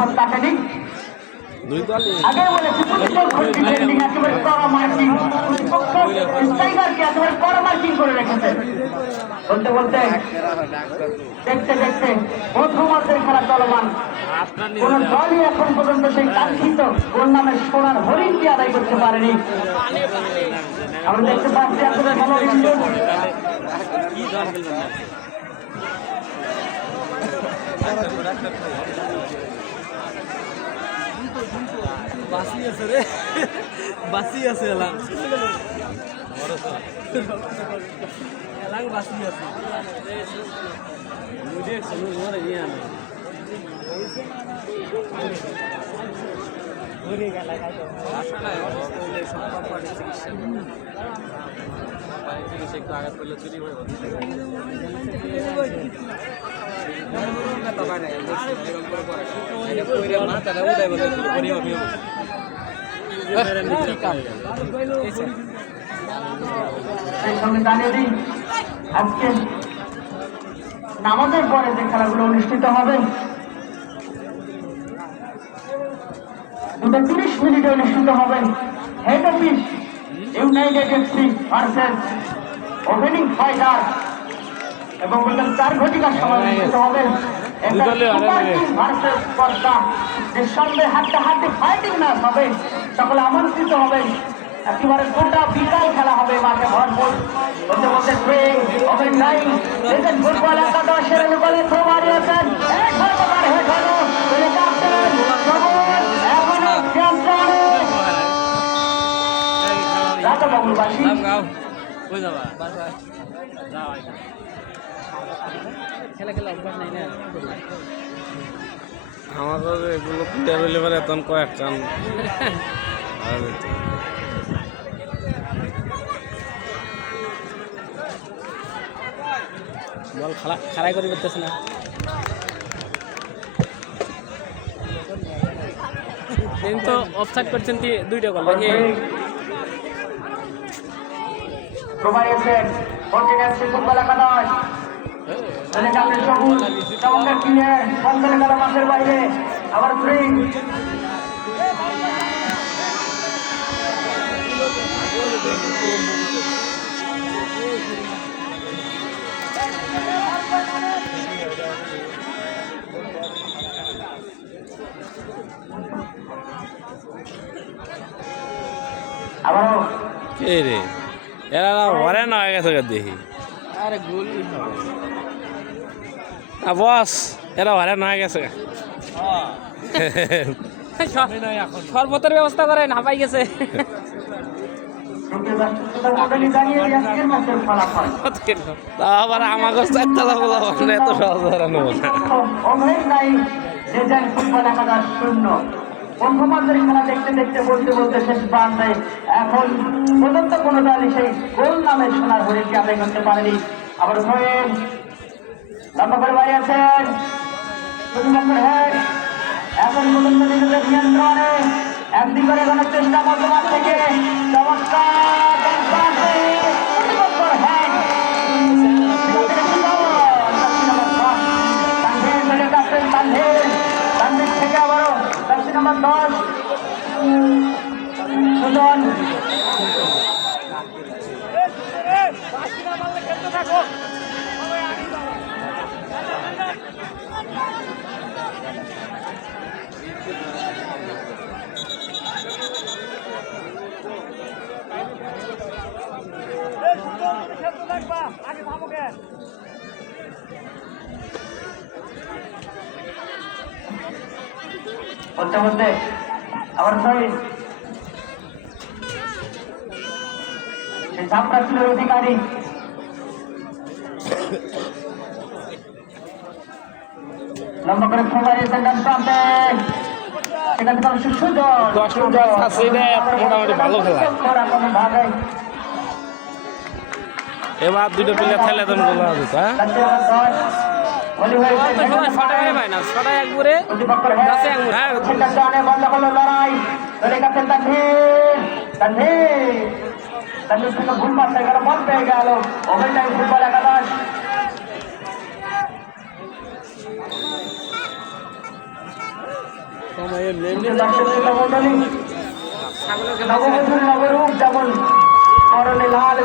বিপদ কাটেনি। আগে বলেছি প্রতিপক্ষ ডিফেন্ডিং একেবারে কড়া মার্কিং, প্রতিপক্ষ স্ট্রাইকারকে একেবারে কড়া মার্কিং করে রেখেছে। বলতে বলতে দেখতে দেখতে প্রথমার্ধের খেলা চলমান, কোন দলই এখন পর্যন্ত সেই কাঙ্ক্ষিত গোল নামের সোনার হরিণটি আদায় করতে পারেনি। আমরা দেখতে পাচ্ছি আসলে ভালো বাসি আছে রে, বাসি আছে এলাং এলাং বাসি আছে একটু আঘাত করলে চুরি হয়ে আজকে নামাজের পরে যে খেলাগুলো অনুষ্ঠিত হবে 30 মিনিটে অনুষ্ঠিত হবে head office United FC versus opening fighter, এবং 4 ঘটিকার সময় অনুষ্ঠিত হবে ভার্সেস পদ্মা। নিঃসন্দেহে হাড্ডাহাড্ডি ফাইটিং ম্যাচ হবে, সকলে আমন্ত্রিত হবেন। একেবারে গোটা বিকাল খেলা হবে, মাঠে ভরপুর। বলতে বলতে ফুটবল একাদশের বলে খুব হারিয়েছেন রাজাবাবুবাসী। খেলা খেলা অভ্যাস নাই না আমাদের এগুলো প্লেয়ার হইলে পারে এখন কয়েক কান বল খাড়াই করে করতেছে না, কিন্তু অফসাইড করছেন 2টা গোল। ফুটবল একাদশ মাঠের বাইরে আবার ফ্রি আবারও কে রে এরা ওরে না হয়ে গেছে দেখি। আরে গোলই বস এরা ওরে না হয়ে গেছে। শরবতের ব্যবস্থা করেন, হাঁপাই গেছে। আবার আমাকে চারতলা বলা এত সহজ হারানো বন্ধুবান্ধবের খেলা দেখতে দেখতে বলতে বলতে শেষ প্রান্তে এখন পর্যন্ত কোন দলই সেই গোল নামে সোনার হরিণটি আদায় করতে পারেনি। আবার লম্বা করে বাড়ি আছেন এখন পর্যন্ত নিজেদের নিয়ন্ত্রণে একদিন করে গণের চেষ্টা মধ্যমাঠ থেকে থেকে আবারও জার্সি নাম্বার 10 সুজন বলতে বলতে আবার শহীদ সেই ঝাপটা ছিল অধিকারী লম্বা করে ফেভারিয়েছেন ডান প্রান্তে, সেখানে তার সুযোগ 10 মিনিট আছে মোটামুটি ভালো খেলা। এবার 2টা প্লেয়ার খেলে তো গোল হবে। বন্ধ করলো লড়াই, ভুল মারতে গেল, বল পেয়ে গেল। ওভার টাইম ফুটবল একাদশ দর্শক শ্রোতা মণ্ডলী, নববধূর নবরূপ যেমন পরনে লাল